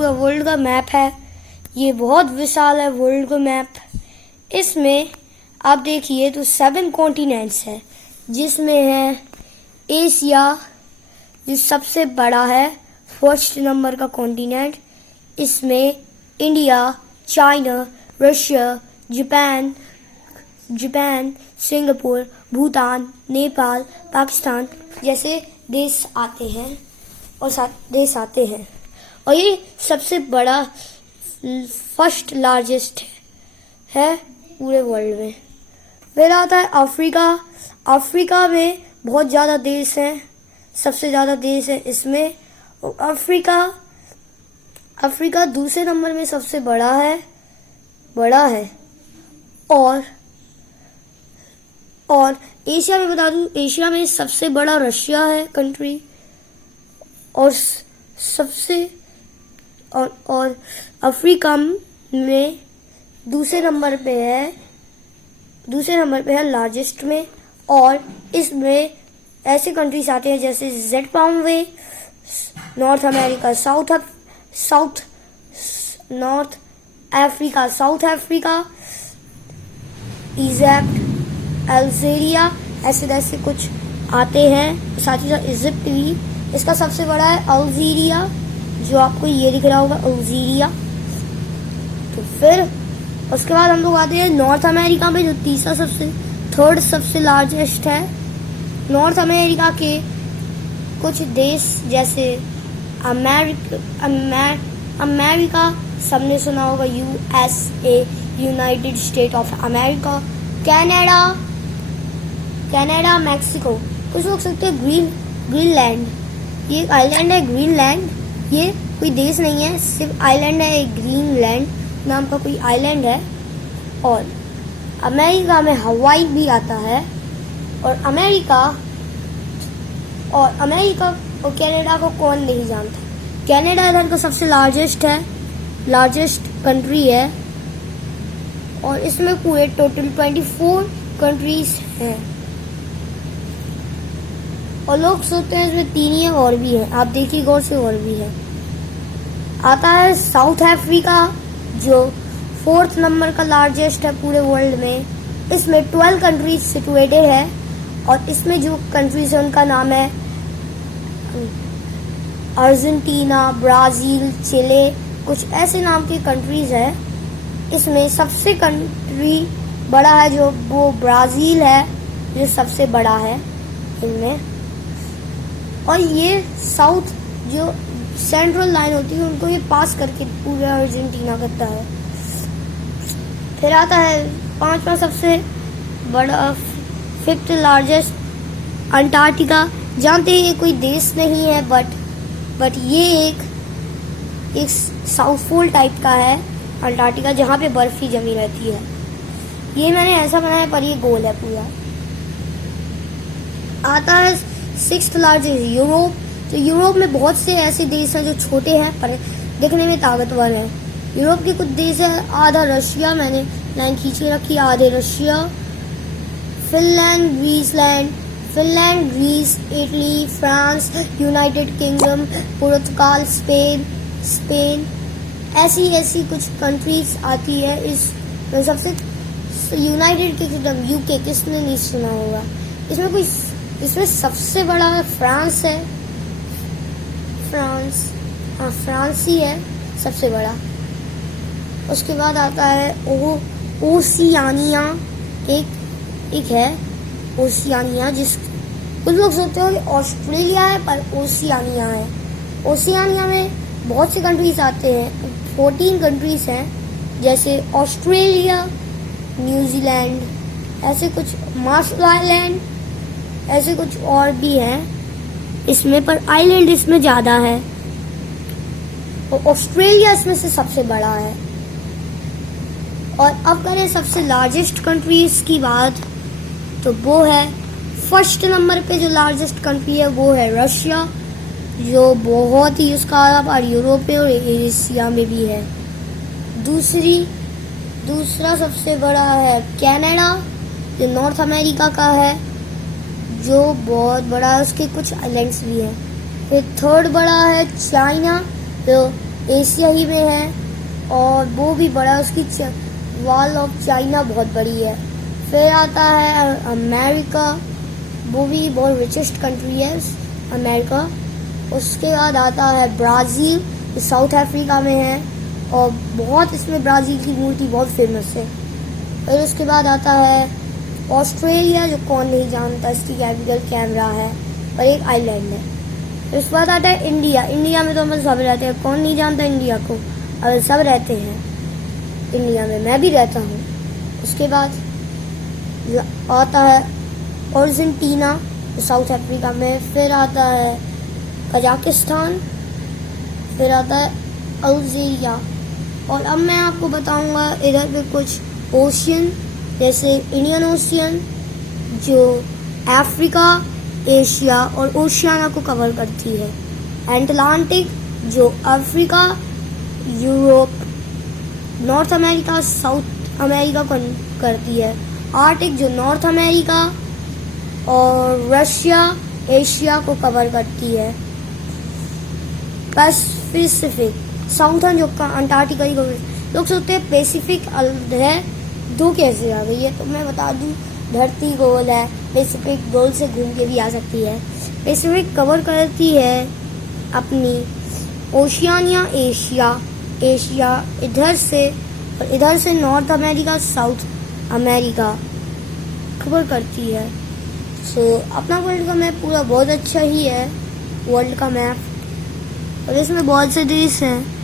पूरा वर्ल्ड का मैप है। ये बहुत विशाल है वर्ल्ड का मैप। इसमें आप देखिए तो 7 कॉन्टिनेंट्स है, जिसमें है एशिया जो सबसे बड़ा है, फर्स्ट नंबर का कॉन्टिनेंट। इसमें India, China, Russia, Japan, Singapore, Bhutan, Nepal, Pakistan जैसे देश आते हैं और ये सबसे बड़ा फर्स्ट लार्जेस्ट है पूरे वर्ल्ड में। फिर आता है अफ्रीका। अफ्रीका में बहुत ज़्यादा देश हैं, सबसे ज़्यादा देश है इसमें। और अफ्रीका दूसरे नंबर में सबसे बड़ा है और एशिया में बता दूं, एशिया में सबसे बड़ा रशिया है कंट्री, और अफ्रीका में दूसरे नंबर पे है लार्जेस्ट में। और इसमें ऐसे कंट्रीज आते हैं जैसे Zimbabwe, north America, south Africa, Egypt, Algeria, ऐसे कुछ आते हैं। साथ ही साथ इजिप्ट भी इसका सबसे बड़ा है, अल्जीरिया, जो आपको ये दिख रहा होगा अल्जीरिया। तो फिर उसके बाद हम लोग आते हैं नॉर्थ अमेरिका में, जो थर्ड सबसे लार्जेस्ट है। नॉर्थ अमेरिका के कुछ देश जैसे अमेरिका सबने सुना होगा, USA, United state of America, Canada, Mexico, कुछ लोग सकते हैं ग्रीनलैंड, ये एक आइलैंड है। ग्रीनलैंड ये कोई देश नहीं है, सिर्फ आइलैंड है। एक ग्रीनलैंड नाम का कोई आइलैंड है। और अमेरिका में हवाई भी आता है। और अमेरिका और कनाडा को कौन नहीं जानता। कनाडा इधर का सबसे लार्जेस्ट कंट्री है, और इसमें पूरे टोटल 24 कंट्रीज हैं। और लोग सोचते हैं इसमें 3 ही और भी हैं, आप देखिए गौर से, और भी है। आता है साउथ अफ्रीका, जो 4th नंबर का लार्जेस्ट है पूरे वर्ल्ड में। इसमें 12 कंट्रीज सिचुएटेड है, और इसमें जो कंट्रीज है उनका नाम है अर्जेंटीना, ब्राज़ील, चिले, कुछ ऐसे नाम के कंट्रीज है। इसमें सबसे कंट्री बड़ा है जो वो ब्राज़ील है, जो सबसे बड़ा है इनमें। और ये साउथ जो सेंट्रल लाइन होती है उनको ये पास करके पूरा अर्जेंटीना करता है। फिर आता है 5वां सबसे बड़ा, 5th लार्जेस्ट, अंटार्कटिका। जानते हैं ये कोई देश नहीं है, बट ये एक साउथ पोल टाइप का है अंटार्कटिका, जहाँ पे बर्फ ही जमी रहती है। ये मैंने ऐसा बनाया पर ये गोल है पूरा। आता है 6th लार्जेस्ट, यूरोप। तो यूरोप में बहुत से ऐसे देश हैं जो छोटे हैं पर दिखने में ताकतवर हैं। यूरोप के कुछ देश है, आधा रशिया, मैंने लाइन खींच के रखी, आधे Russia, Finland, Greece, Italy, France, United Kingdom, पुर्तगाल, स्पेन, ऐसी कुछ कंट्रीज आती है। इस सबसे यूनाइटेड किंगडम, यूके, किसने नहीं सुना होगा। इसमें सबसे बड़ा फ्रांस है। फ्रांस ही है सबसे बड़ा। उसके बाद आता है ओशियानिया, एक है ओशियानिया, जिस कुछ लोग सोचते हो कि ऑस्ट्रेलिया है, पर ओशियानिया है। ओशियानिया में बहुत से कंट्रीज आते हैं, 14 कंट्रीज हैं, जैसे ऑस्ट्रेलिया, न्यूजीलैंड, ऐसे कुछ, मार्शल आइलैंड, ऐसे कुछ और भी हैं इसमें, पर आइलैंड इसमें ज़्यादा है। और ऑस्ट्रेलिया इसमें से सबसे बड़ा है। और अब करें सबसे लार्जेस्ट कंट्रीज की बात, तो वो है फर्स्ट नंबर पे जो लार्जेस्ट कंट्री है वो है रशिया, जो बहुत ही उसका और यूरोप में और एशिया में भी है। दूसरा सबसे बड़ा है कनाडा, जो नॉर्थ अमेरिका का है, जो बहुत बड़ा है, उसके कुछ आइलैंड्स भी हैं। फिर 3rd बड़ा है चाइना, जो एशिया ही में है और वो भी बड़ा, उसकी वॉल ऑफ चाइना बहुत बड़ी है। फिर आता है अमेरिका, वो भी बहुत रिचेस्ट कंट्री है अमेरिका। उसके बाद आता है ब्राज़ील, ये साउथ अफ्रीका में है और बहुत इसमें ब्राज़ील की मूर्ति बहुत फेमस है। फिर उसके बाद आता है ऑस्ट्रेलिया, जो कौन नहीं जानता, इसकी कैपिटल कैमरा है और एक आइलैंड है। फिर उसके बाद आता है इंडिया। इंडिया में तो हम सब रहते हैं, कौन नहीं जानता इंडिया को, अगर सब रहते हैं इंडिया में, मैं भी रहता हूँ। उसके बाद आता है अर्जेंटीना, साउथ अफ्रीका में। फिर आता है कजाकिस्तान, फिर आता है अल्जीरिया। और अब मैं आपको बताऊंगा इधर पे कुछ ओशियन, जैसे इंडियन ओशियन जो अफ्रीका, एशिया और ओशियाना को कवर करती है। अटलांटिक जो Africa, Europe, north America, south America को करती है। आर्टिक जो नॉर्थ अमेरिका और रशिया, एशिया को कवर करती है। पैसिफिक साउथर्न जो अंटार्कटिका को, लोग सोचते हैं पैसिफिक अलग है, दो कैसे आ गई है, तो मैं बता दूं धरती गोल है, पैसिफिक गोल से घूम के भी आ सकती है। पैसिफिक कवर करती है अपनी ओशियानिया, एशिया इधर से, और इधर से north America, south America cover करती है। सो अपना वर्ल्ड का मैप पूरा बहुत अच्छा ही है, वर्ल्ड का मैप, और इसमें बहुत से देश हैं।